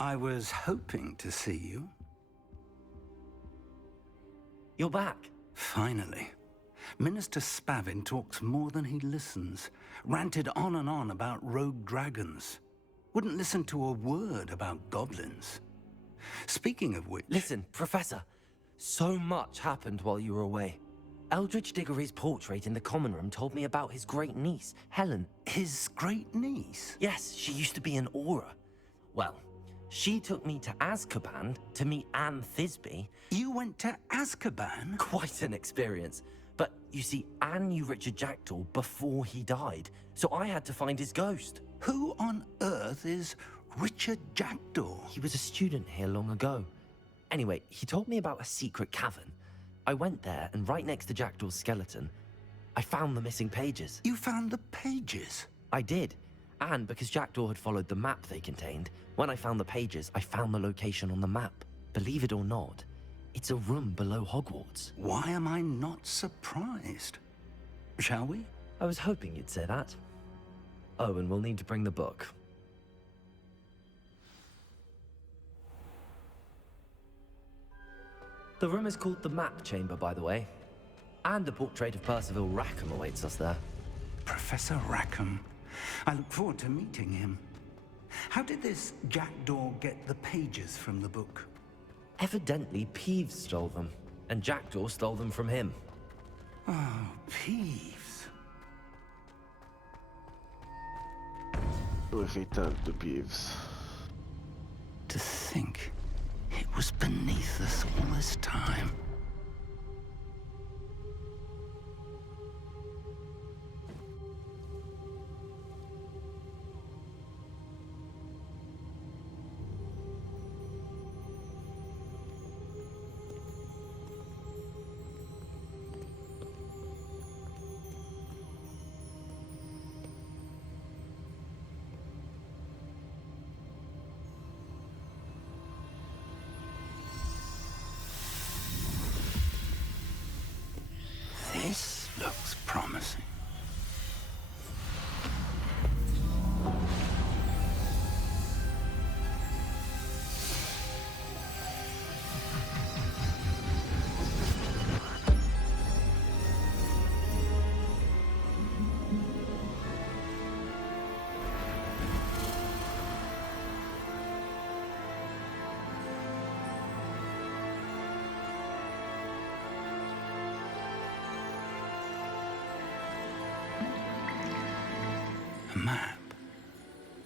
I was hoping to see you. You're back. Finally. Minister Spavin talks more than he listens. Ranted on and on about rogue dragons. Wouldn't listen to a word about goblins. Speaking of which... Listen, Professor. So much happened while you were away. Eldridge Diggory's portrait in the common room told me about his great niece, Helen. His great niece? Yes, she used to be an Auror. Well, she took me to Azkaban to meet Anne Thisbe. You went to Azkaban? Quite an experience. But you see, Anne knew Richard Jackdaw before he died, so I had to find his ghost. Who on earth is Richard Jackdaw? He was a student here long ago. Anyway, he told me about a secret cavern. I went there, and right next to Jackdaw's skeleton, I found the missing pages. You found the pages? I did. And because Jackdaw had followed the map they contained, when I found the pages, I found the location on the map. Believe it or not, it's a room below Hogwarts. Why am I not surprised? Shall we? I was hoping you'd say that. Oh, and we'll need to bring the book. The room is called the Map Chamber, by the way. And a portrait of Percival Rackham awaits us there. Professor Rackham. I look forward to meeting him. How did this Jackdaw get the pages from the book? Evidently, Peeves stole them, and Jackdaw stole them from him. Oh, Peeves. O irritante Peeves. To think it was beneath us all this time. This looks promising. A map.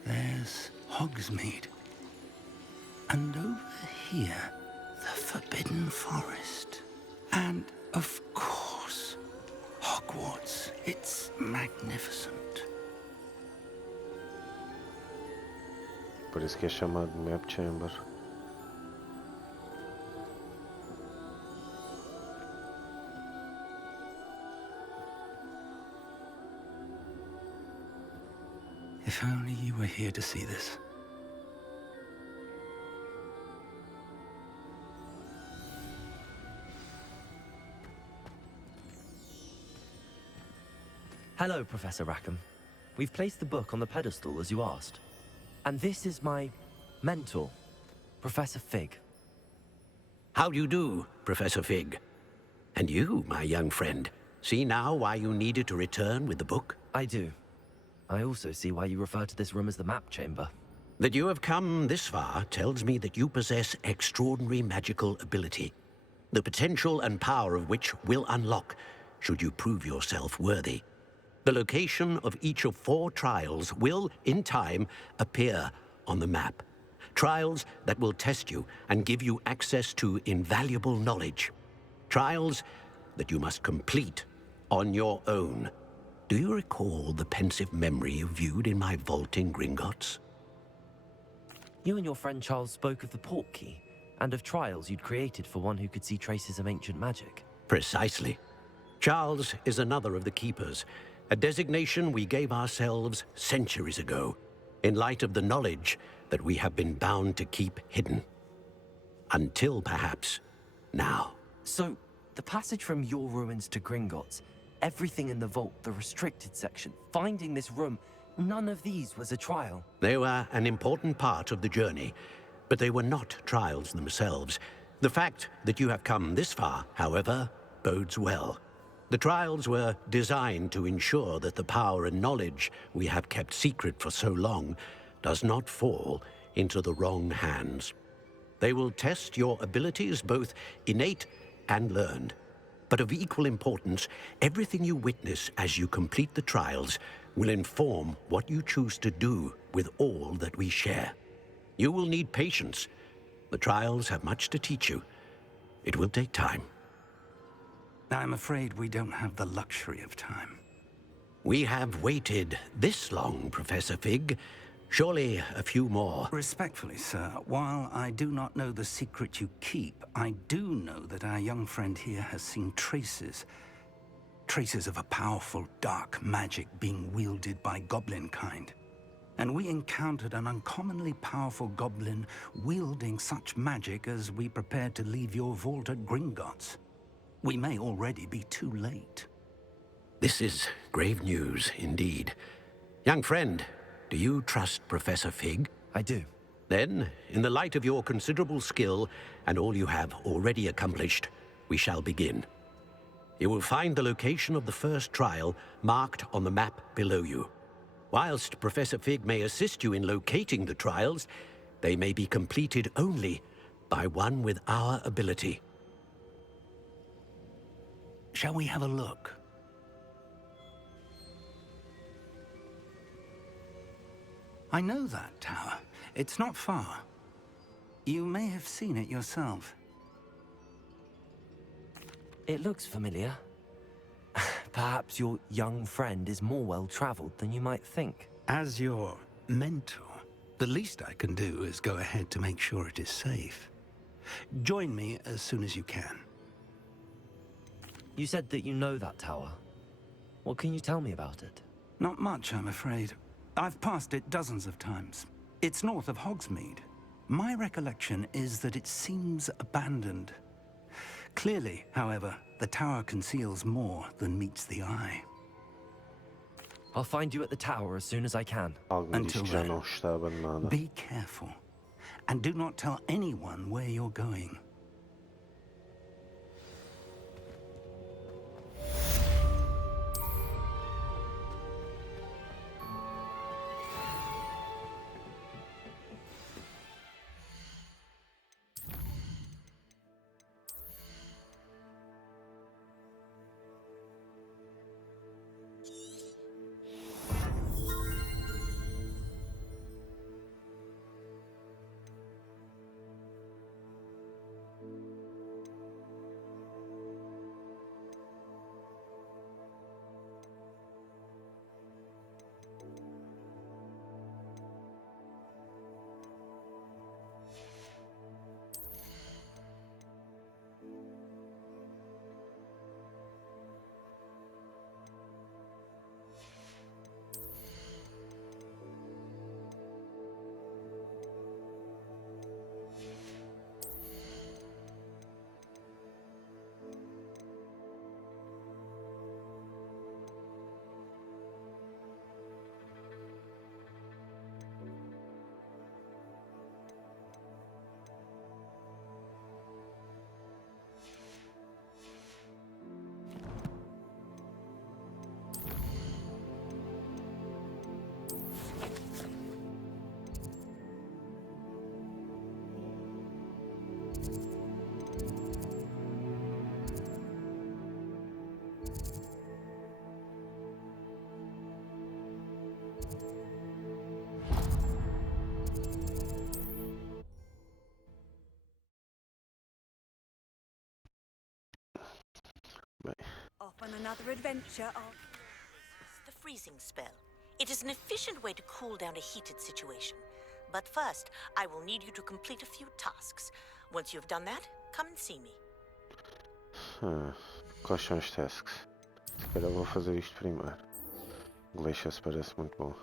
There's Hogsmeade. And over here, the Forbidden Forest. And, of course, Hogwarts. It's magnificent. Por isso que é chamado Map Chamber. If only you were here to see this. Hello, Professor Rackham. We've placed the book on the pedestal, as you asked. And this is my mentor, Professor Fig. How do you do, Professor Fig? And you, my young friend, see now why you needed to return with the book? I do. I also see why you refer to this room as the Map Chamber. That you have come this far tells me that you possess extraordinary magical ability, the potential and power of which will unlock should you prove yourself worthy. The location of each of 4 trials will, in time, appear on the map. Trials that will test you and give you access to invaluable knowledge. Trials that you must complete on your own. Do you recall the pensive memory you viewed in my vault in Gringotts? You and your friend Charles spoke of the Portkey, and of trials you'd created for one who could see traces of ancient magic. Precisely. Charles is another of the Keepers, a designation we gave ourselves centuries ago, in light of the knowledge that we have been bound to keep hidden. Until, perhaps, now. So, the passage from your ruins to Gringotts, everything in the vault, the restricted section, finding this room, none of these was a trial. They were an important part of the journey, But they were not trials themselves. The fact that you have come this far, however, bodes well. The trials were designed to ensure that the power and knowledge we have kept secret for so long does not fall into the wrong hands. They will test your abilities, both innate and learned. But of equal importance, everything you witness as you complete the trials will inform what you choose to do with all that we share. You will need patience. The trials have much to teach you. It will take time. I'm afraid we don't have the luxury of time. We have waited this long, Professor Fig. Surely a few more. Respectfully, sir, while I do not know the secret you keep, I do know that our young friend here has seen traces of a powerful dark magic being wielded by goblin kind. And we encountered an uncommonly powerful goblin wielding such magic as we prepared to leave your vault at Gringotts. We may already be too late. This is grave news indeed. Young friend, do you trust Professor Fig? I do. Then, in the light of your considerable skill and all you have already accomplished, we shall begin. You will find the location of the first trial marked on the map below you. Whilst Professor Fig may assist you in locating the trials, they may be completed only by one with our ability. Shall we have a look? I know that tower. It's not far. You may have seen it yourself. It looks familiar. Perhaps your young friend is more well-traveled than you might think. As your mentor, the least I can do is go ahead to make sure it is safe. Join me as soon as you can. You said that you know that tower. What can you tell me about it? Not much, I'm afraid. I've passed it dozens of times. It's north of Hogsmeade. My recollection is that it seems abandoned. Clearly, however, the tower conceals more than meets the eye. I'll find you at the tower as soon as I can. Algo me diz Until que já then, não está abandonada. be careful. And do not tell anyone where you're going. Off on another adventure. The freezing spell. It is an efficient way to cool down a heated situation. But first, I will need you to complete a few tasks. Once you've done that, come and see me. Quais são os tasks? Se calhar vou fazer isto primeiro. Glacius parece muito bom.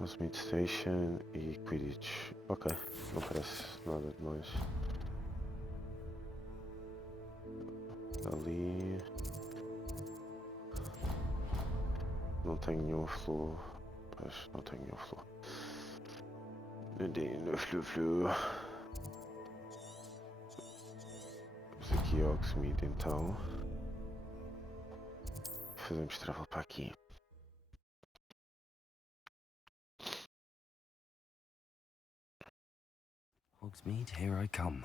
Hogsmeade Station e Quidditch. Ok, não parece nada demais. Ali não tenho nenhum fluo. Pois não tenho nenhum fluo. No flu. Vamos aqui ao Hogsmeade então. Fazemos travel para aqui. Hogsmeade, here I come.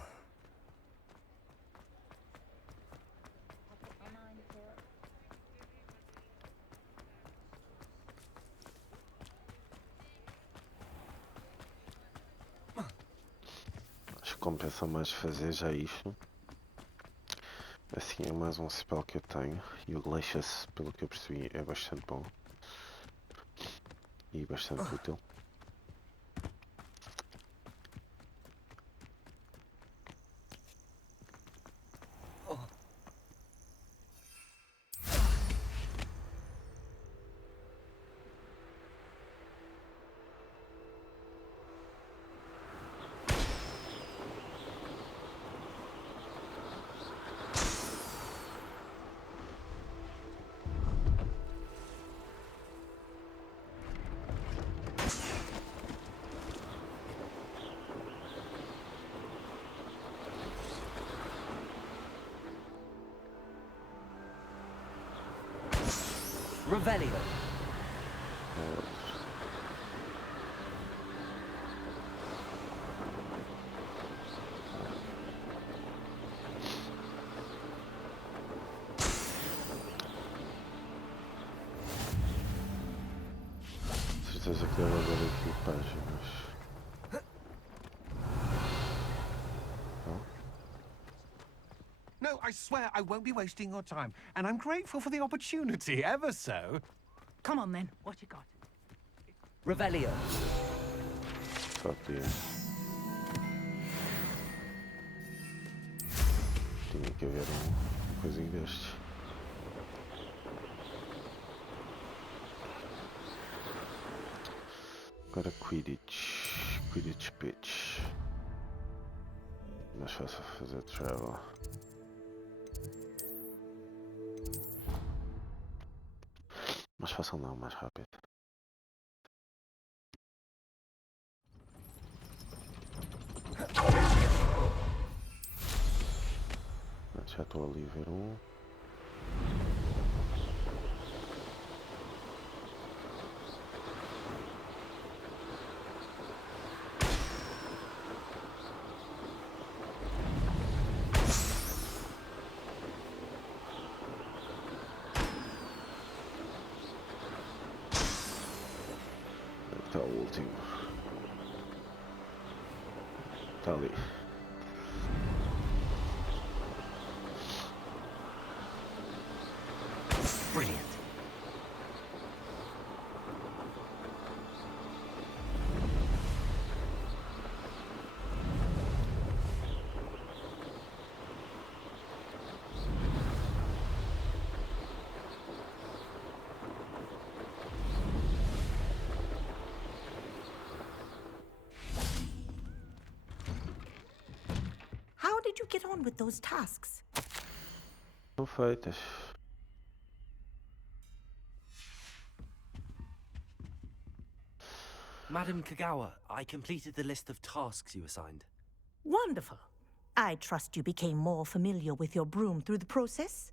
Acho que compensa mais fazer já isto. Assim é mais um spell que eu tenho. E o Glacius, pelo que eu percebi, é bastante bom. E bastante útil. Revelio. Certeza que deve haver aqui páginas. No, I swear I won't be wasting your time, and I'm grateful for the opportunity, ever so. Come on then, what you got? Revelio. Só podia. Tinha que haver um coisinho destes. Agora Quidditch. Quidditch pitch. Mais fácil fazer travel. Mais fácil não, mais rápido. Já estou ali a ver um. Está o último. Está ali. Brilliant. How did you get on with those tasks? Estão feitas. Madam Kagawa, I completed the list of tasks you assigned. Wonderful. I trust you became more familiar with your broom through the process?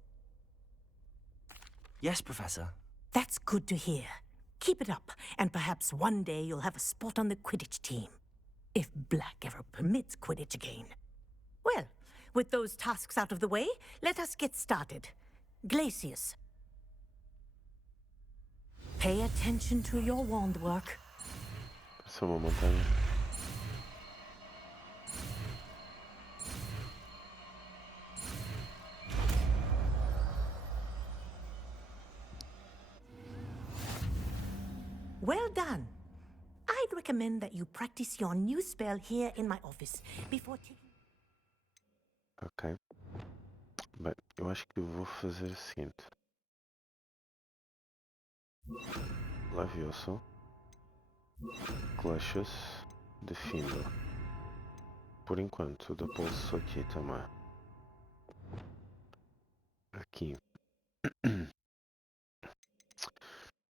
Yes, Professor. That's good to hear. Keep it up, and perhaps one day you'll have a spot on the Quidditch team. If Black ever permits Quidditch again. Well, with those tasks out of the way, let us get started. Glacius. Pay attention to your wand work. Parece uma montanha. Well done. I'd recommend that you practice your new spell here in my office before taking... Ok. Bem, eu acho que eu vou fazer o seguinte. Lavioso. Glacius. Defino. Por enquanto, da pulso aqui também. Aqui.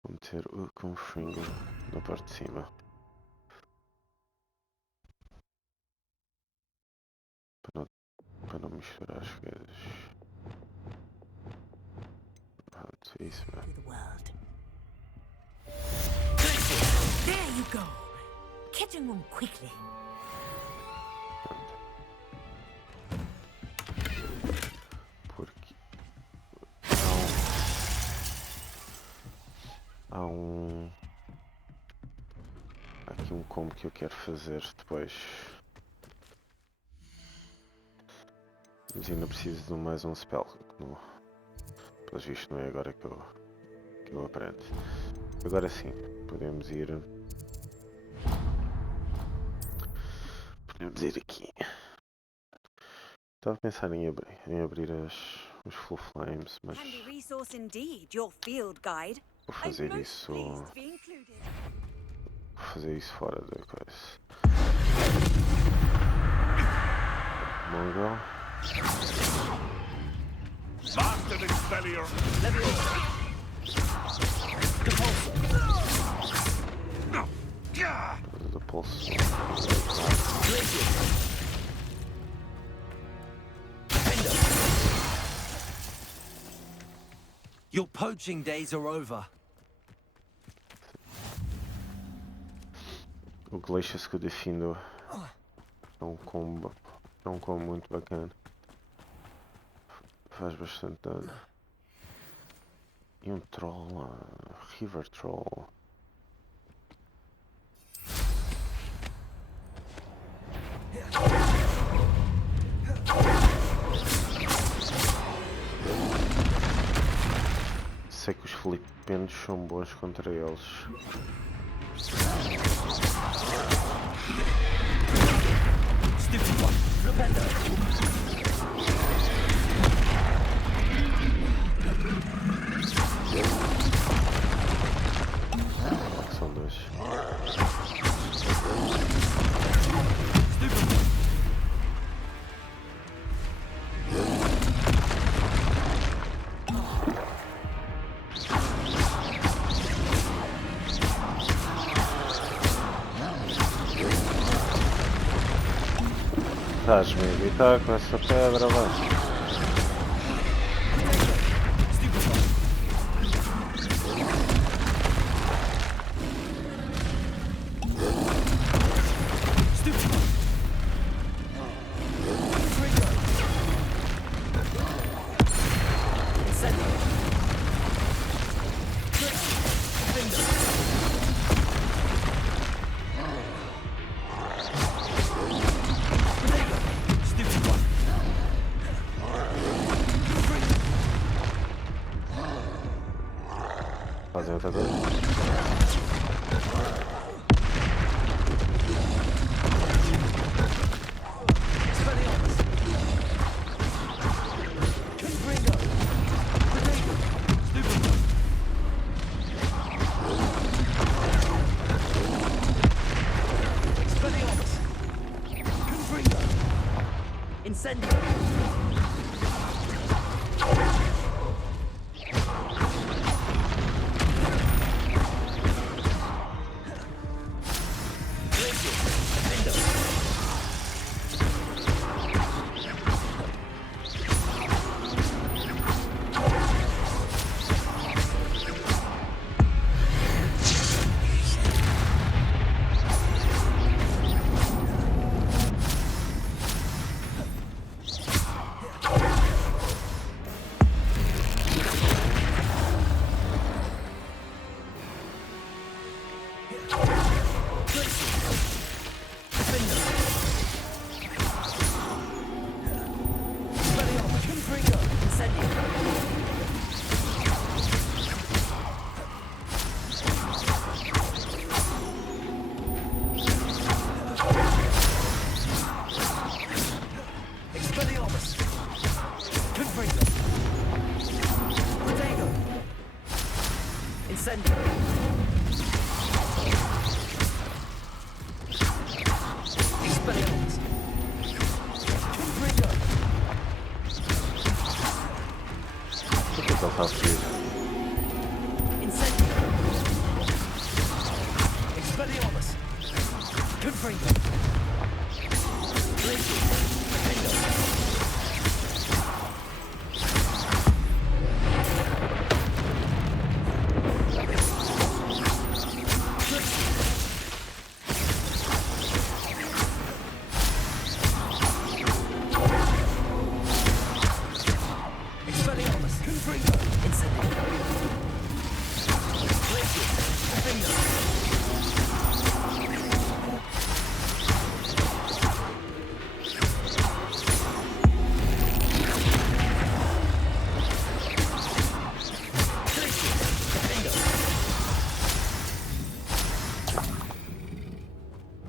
Vou meter o confringo na parte de cima. para não misturar as coisas. Pronto, é isso mesmo. To the world. There you go. Kitchen room quickly. Porque há aqui um combo que eu quero fazer depois. Mas ainda preciso de mais um spell. Pelos vistos não é agora que eu aprendo. Agora sim, podemos ir. Podemos ir aqui. Estava a pensar em abrir os Full Flames, mas Handy resource indeed, your field guide. vou fazer I'm isso. most pleased to be included. Vou fazer isso fora da coisa. Mongo. Master Expellior. Do pulso. Your poaching days are over. O Glacius que eu defino é um combo muito bacana. Faz bastante dano. E um troll lá, River Troll. Sei que os filipinos são bons contra eles. São dois. Estás-me a evitar com essa pedra, vai. Fazem outra coisa.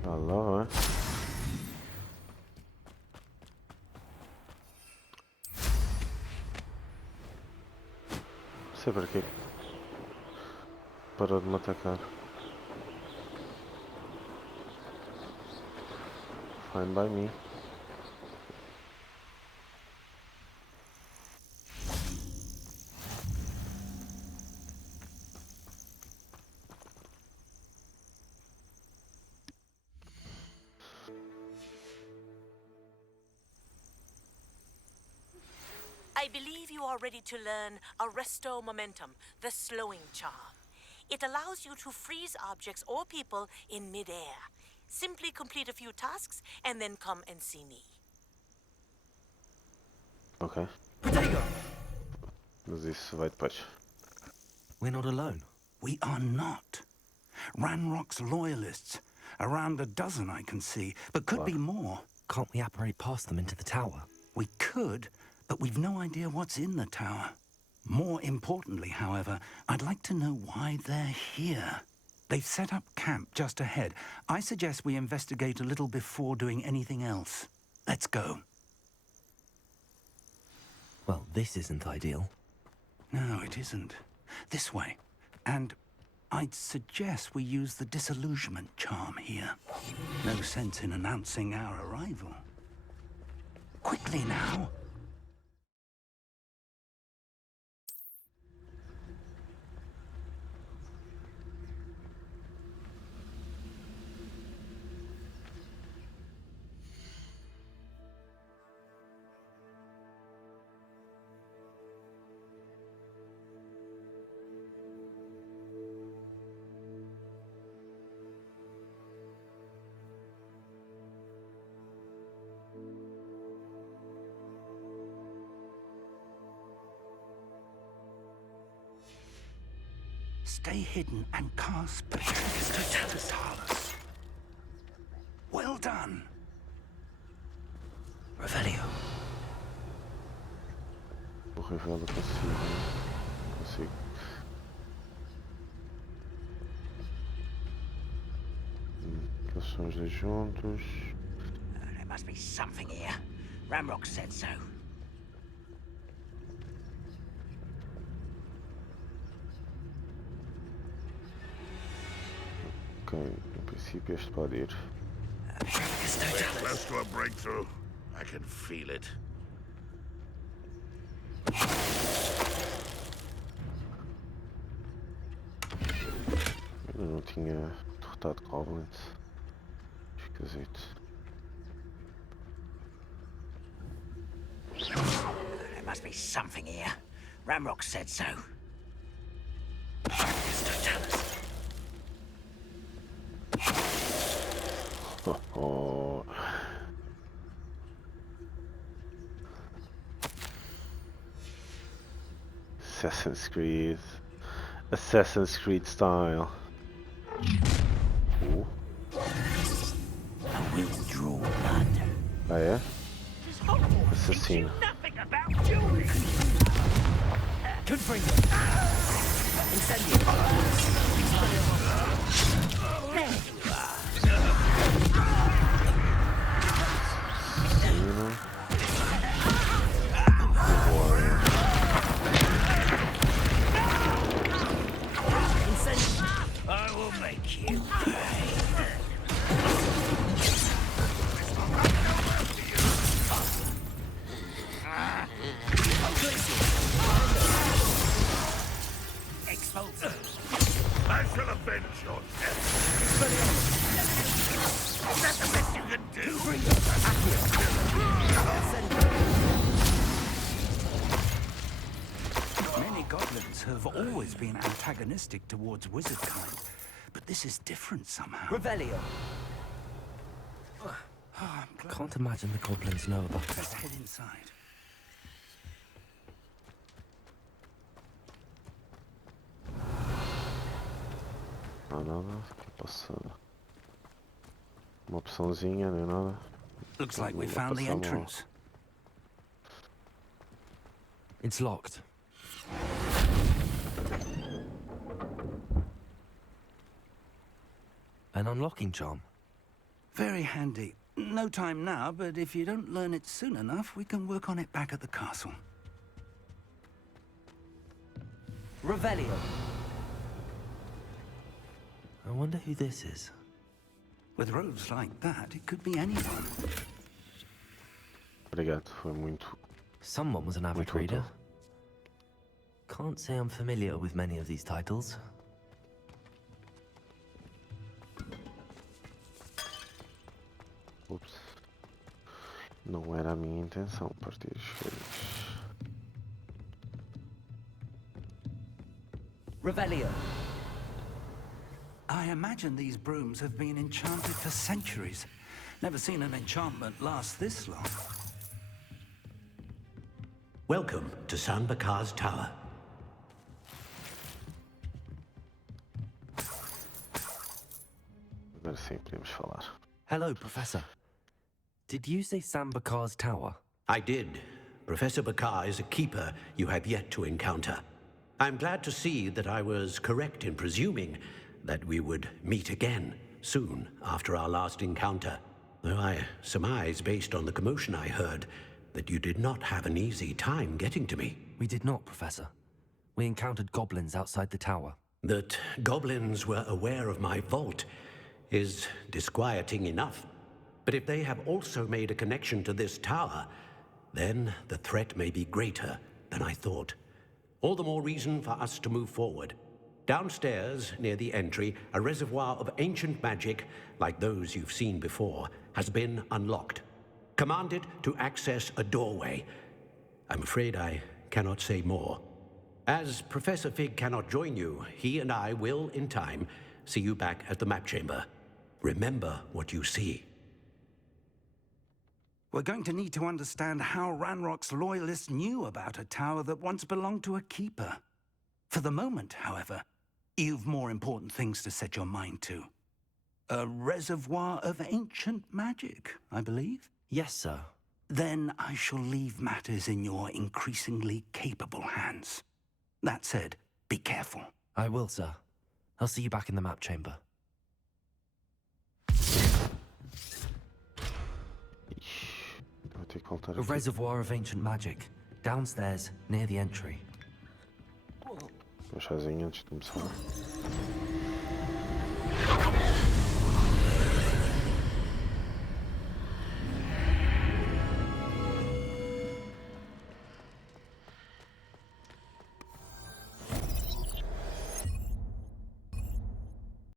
Ah, lá vai. Não sei para quê. Parou de me atacar. Fine by me. I believe you are ready to learn Arresto Momentum, the slowing charm. It allows you to freeze objects or people in midair. Simply complete a few tasks and then come and see me. Ok. Protego! Mas isso vai depois. We're not alone. We are not. Ranrock's loyalists. Around a dozen I can see, but could be more. Can't we apparate past them into the tower? We could, but we've no idea what's in the tower. More importantly, however, I'd like to know why they're here. They've set up camp just ahead. I suggest we investigate a little before doing anything else. Let's go. Well, this isn't ideal. No, it isn't. This way. And I'd suggest we use the disillusionment charm here. No sense in announcing our arrival. Quickly now. Stay hidden and cast Totalis. Well done. Revelio. O revelo consigo. Consigo. Aqueles são os dois juntos. There must be something here. Ramrock said so. Ok, em princípio este pode ir. We're close to a breakthrough. I can feel it. Eu não tinha derrotado goblins. Esquisito. There must be something here. Ramrock said so. Oh. Assassin's Creed style. Ooh. I will draw blood. Ah é? Assassino. Nothing about jewelry. Confringo. Incendio. Assassino. I will make you pay. I shall avenge your death. Is that the best you can do? Many goblins have always been antagonistic towards wizard kind, but this is different somehow. Revelio. Can't imagine the goblins know about Let's this. head inside. Não há nada. Aqui posso. Uma opçãozinha, nem nada. Looks like we Vou found the passar mal. entrance. It's locked. An unlocking charm. Very handy. No time now, but if you don't learn it soon enough, we can work on it back at the castle. Revelio. I wonder who this is. With robes like that, it could be anyone. Obrigado, foi muito. Someone was an avid Muito reader. útil. Can't say I'm familiar with many of these titles. Ups. Não era a minha intenção partir as feiras. Revelio. I imagine these brooms have been enchanted for centuries. Never seen an enchantment last this long. Welcome to Bakar's tower. Agora sim podemos falar. Hello, Professor. Did you say Bakar's tower? I did. Professor Bakar is a keeper you have yet to encounter. I'm glad to see that I was correct in presuming that we would meet again soon after our last encounter. Though I surmise, based on the commotion I heard, that you did not have an easy time getting to me. We did not, Professor. We encountered goblins outside the tower. That goblins were aware of my vault is disquieting enough. But if they have also made a connection to this tower, then the threat may be greater than I thought. All the more reason for us to move forward. Downstairs, near the entry, a reservoir of ancient magic, like those you've seen before, has been unlocked. Commanded to access a doorway. I'm afraid I cannot say more. As Professor Fig cannot join you, he and I will, in time, see you back at the map chamber. Remember what you see. We're going to need to understand how Ranrock's loyalists knew about a tower that once belonged to a keeper. For the moment, however, you've more important things to set your mind to. A reservoir of ancient magic, I believe? Yes, sir. Then I shall leave matters in your increasingly capable hands. That said, be careful. I will, sir. I'll see you back in the map chamber. Vou ter que voltar A aqui. reservoir of ancient magic. Downstairs, near the entry. Um chazinho antes de começar.